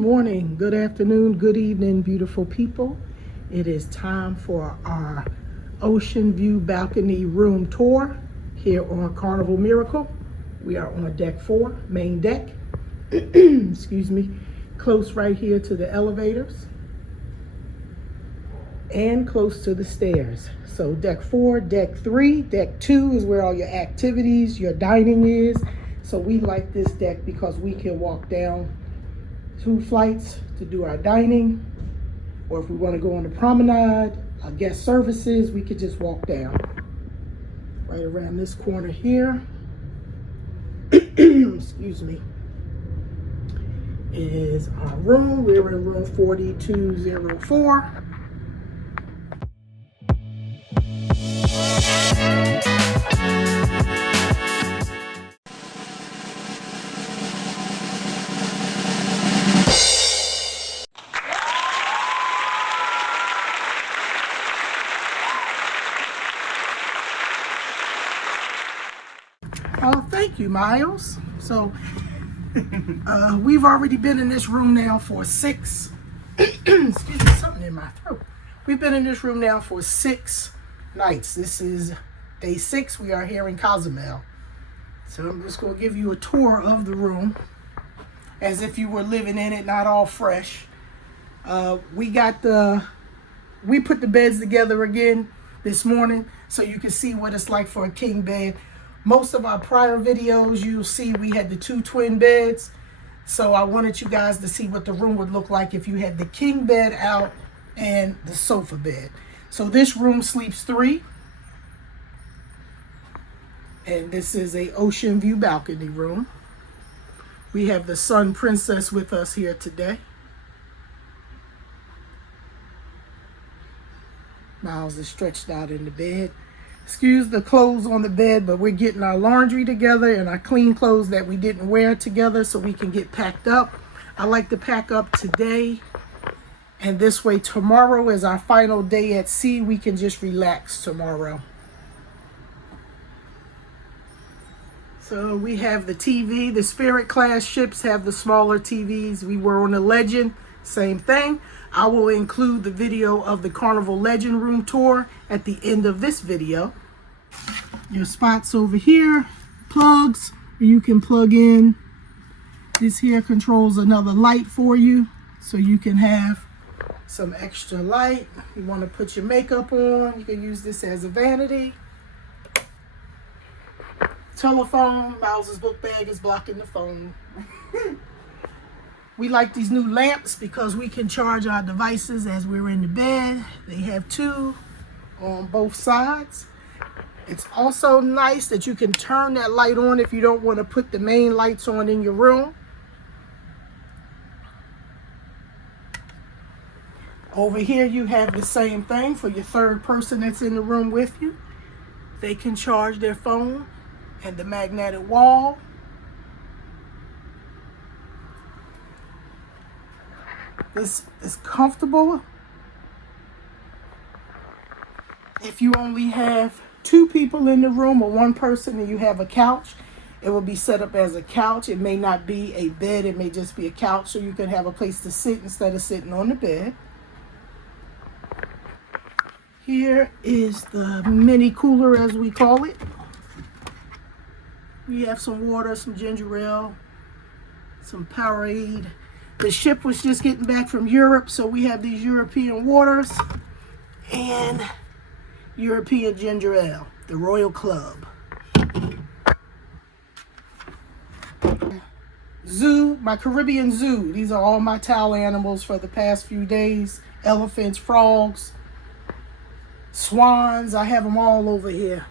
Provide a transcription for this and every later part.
Morning, good afternoon, good evening, beautiful people. It is time for our ocean view balcony room tour here on Carnival Miracle. We are on deck 4, main deck. Excuse me, close right here to the elevators and close to the stairs. So deck 4, deck 3, deck 2 is where all your activities, your dining is. So we like this deck because we can walk down 2 flights to do our dining, or if we want to go on the promenade, our guest services, we could just walk down. Right around this corner here, excuse me, is our room. We're in room 4204. Thank you, Miles. So we've already been in this room now for 6 excuse me, something in my throat. We've been in this room now for 6 nights. This is day 6. We are here in Cozumel. So I'm just going to give you a tour of the room as if you were living in it, not all fresh. We put the beds together again this morning so you can see what it's like for a king bed. Most of our prior videos, you'll see we had the 2 twin beds. So I wanted you guys to see what the room would look like if you had the king bed out and the sofa bed. So this room sleeps 3. And this is a ocean view balcony room. We have the Sun Princess with us here today. Miles is stretched out in the bed. Excuse the clothes on the bed, but we're getting our laundry together and our clean clothes that we didn't wear together so we can get packed up. I like to pack up today, and this way tomorrow is our final day at sea. We can just relax tomorrow. So we have the TV. The Spirit class ships have the smaller TVs. We were on the Legend, same thing. I will include the video of the Carnival Legend room tour at the end of this video. Your spots over here, plugs, where you can plug in. This here controls another light for you, so you can have some extra light. You want to put your makeup on, you can use this as a vanity. Telephone, Miles's book bag is blocking the phone. We like these new lamps because we can charge our devices as we're in the bed. They have 2 on both sides. It's also nice that you can turn that light on if you don't want to put the main lights on in your room. Over here you have the same thing for your third person that's in the room with you. They can charge their phone, and the magnetic wall. This is comfortable. If you only have 2 people in the room or 1 person and you have a couch, it will be set up as a couch. It may not be a bed, it may just be a couch, so you can have a place to sit instead of sitting on the bed. Here is the mini cooler, as we call it. We have some water, some ginger ale, some Powerade. The ship was just getting back from Europe, so we have these European waters and European ginger ale, the Royal Club. Zoo, my Caribbean zoo. These are all my towel animals for the past few days. Elephants, frogs, swans. I have them all over here.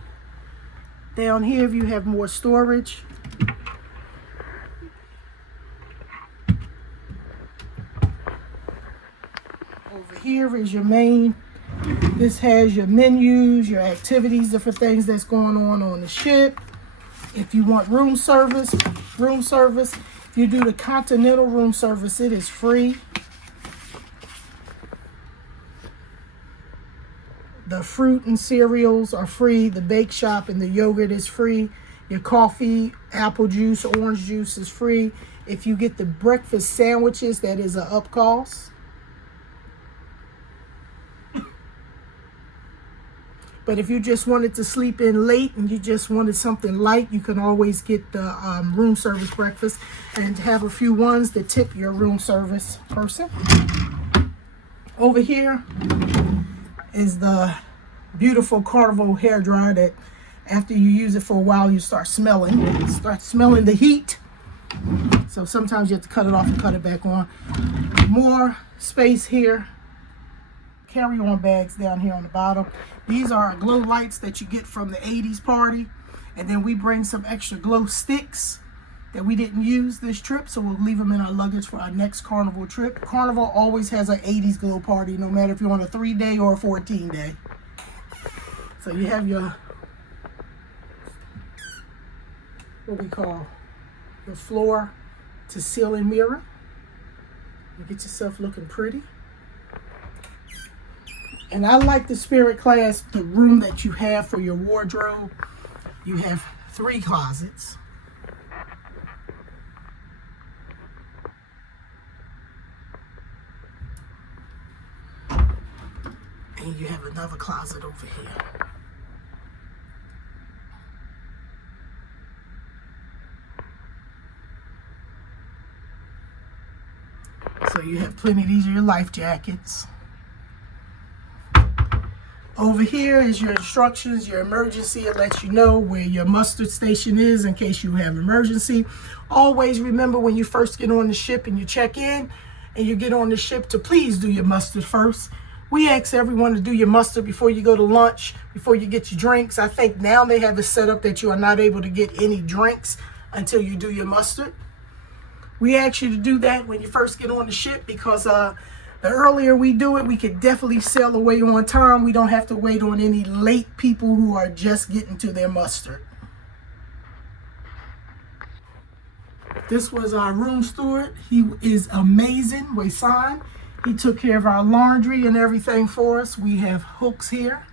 Down here, if you have more storage. Over here is your main. This has your menus, your activities, different things that's going on the ship. If you want room service, room service. If you do the continental room service, it is free. The fruit and cereals are free. The bake shop and the yogurt is free. Your coffee, apple juice, orange juice is free. If you get the breakfast sandwiches, that is a up cost. But if you just wanted to sleep in late and you just wanted something light, you can always get the room service breakfast and have a few ones that tip your room service person. Over here is the beautiful Carnival hair dryer that after you use it for a while, you start smelling. You start smelling the heat. So sometimes you have to cut it off and cut it back on. More space here. Carry-on bags down here on the bottom. These are glow lights that you get from the 80s party. And then we bring some extra glow sticks that we didn't use this trip, so we'll leave them in our luggage for our next Carnival trip. Carnival always has an 80s glow party, no matter if you're on a 3-day or a 14-day. So you have your, what we call your floor to ceiling mirror. You get yourself looking pretty. And I like the Spirit class, the room that you have for your wardrobe. You have 3 closets. And you have another closet over here. So you have plenty, these are your life jackets. Over here is your instructions, your emergency. It lets you know where your mustard station is in case you have emergency. Always remember when you first get on the ship and you check in and you get on the ship to please do your mustard first. We ask everyone to do your mustard before you go to lunch, before you get your drinks. I think now they have it set up that you are not able to get any drinks until you do your mustard. We ask you to do that when you first get on the ship because the earlier we do it, we could definitely sail away on time. We don't have to wait on any late people who are just getting to their mustard. This was our room steward. He is amazing, Waysan. He took care of our laundry and everything for us. We have hooks here.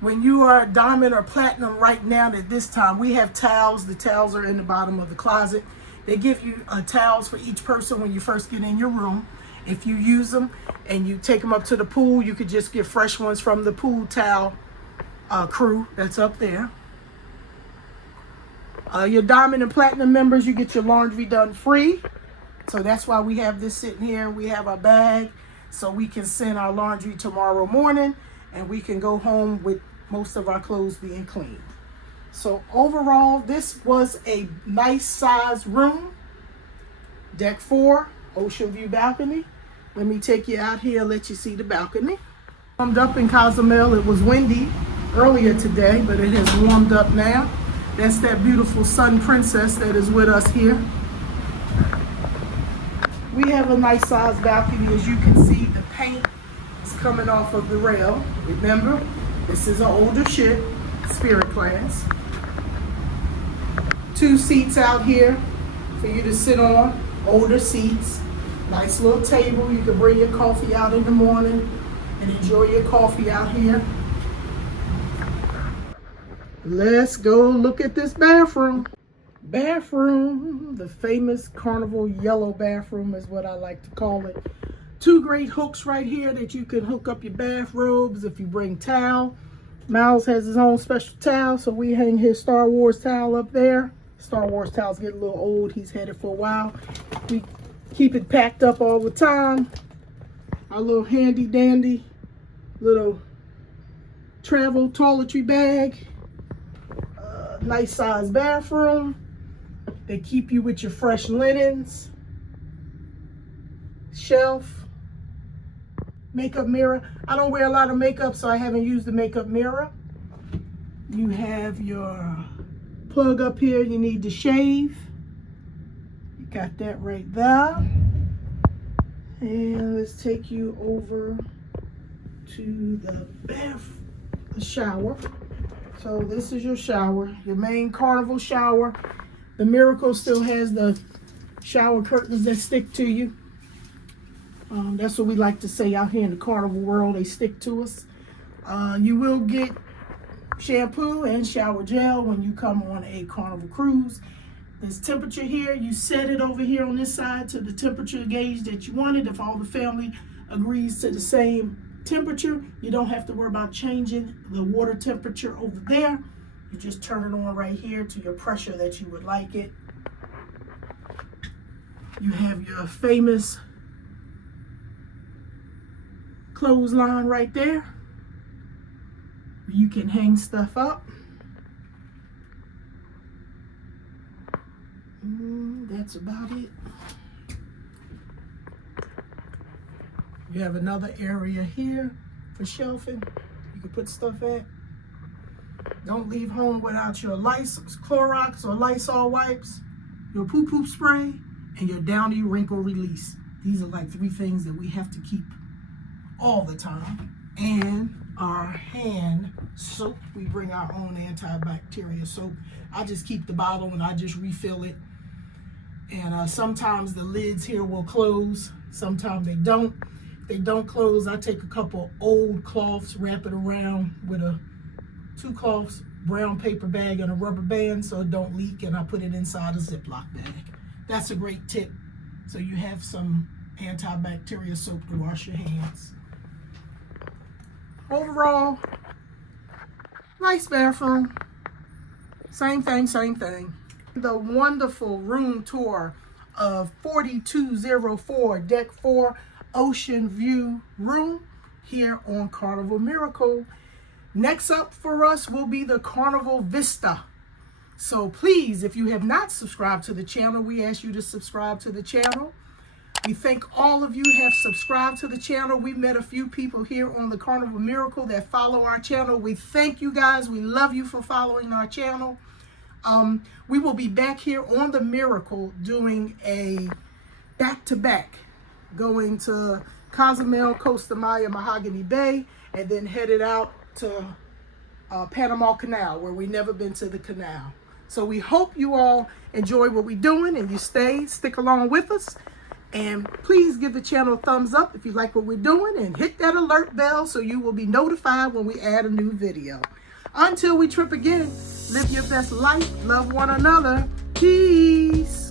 When you are diamond or platinum right now at this time, we have towels. The towels are in the bottom of the closet. They give you towels for each person when you first get in your room. If you use them and you take them up to the pool, you could just get fresh ones from the pool towel crew that's up there. Your diamond and platinum members, you get your laundry done free. So that's why we have this sitting here. We have a bag so we can send our laundry tomorrow morning and we can go home with most of our clothes being clean. So overall, this was a nice size room. Deck 4, ocean view balcony. Let me take you out here and let you see the balcony. Warmed up in Cozumel. It was windy earlier today, but it has warmed up now. That's that beautiful sun princess that is with us here. We have a nice size balcony. As you can see, the paint is coming off of the rail. Remember, this is an older ship, Spirit class. 2 seats out here for you to sit on, older seats. Nice little table. You can bring your coffee out in the morning and enjoy your coffee out here. Let's go look at this bathroom. Bathroom, the famous Carnival yellow bathroom is what I like to call it. 2 great hooks right here that you can hook up your bathrobes if you bring towel. Miles has his own special towel, so we hang his Star Wars towel up there. Star Wars towels get a little old. He's had it for a while. We keep it packed up all the time. Our little handy dandy little travel toiletry bag. Nice size bathroom. They keep you with your fresh linens. Shelf. Makeup mirror. I don't wear a lot of makeup, so I haven't used the makeup mirror. You have your plug up here you need to shave. You got that right there. And let's take you over to the shower. So this is your shower, your main Carnival shower. The Miracle still has the shower curtains that stick to you. That's what we like to say out here in the Carnival world, they stick to us. You will get shampoo and shower gel when you come on a Carnival cruise. There's temperature here. You set it over here on this side to the temperature gauge that you wanted. If all the family agrees to the same temperature, you don't have to worry about changing the water temperature over there. You just turn it on right here to your pressure that you would like it. You have your famous clothesline right there. You can hang stuff up. That's about it. You have another area here for shelving. You can put stuff at. Don't leave home without your Clorox or Lysol wipes, your poo-poo spray, and your Downy wrinkle release. These are like 3 things that we have to keep all the time. And our hand soap. We bring our own antibacterial soap. I just keep the bottle and I just refill it. And sometimes the lids here will close. Sometimes they don't. If they don't close, I take a couple old cloths, wrap it around with 2 cloths, brown paper bag, and a rubber band so it don't leak, and I put it inside a Ziploc bag. That's a great tip. So you have some antibacterial soap to wash your hands. Overall, nice bathroom. Same thing, same thing. The wonderful room tour of 4204 Deck 4 Ocean View Room here on Carnival Miracle. Next up for us will be the Carnival Vista. So please, if you have not subscribed to the channel, we ask you to subscribe to the channel. We thank all of you have subscribed to the channel. We've met a few people here on the Carnival Miracle that follow our channel. We thank you guys. We love you for following our channel. We will be back here on the Miracle doing a back-to-back, going to Cozumel, Costa Maya, Mahogany Bay, and then headed out to Panama Canal, where we've never been to the canal. So we hope you all enjoy what we're doing and you stick along with us. And please give the channel a thumbs up if you like what we're doing, and hit that alert bell so you will be notified when we add a new video. Until we trip again, live your best life, love one another. Peace.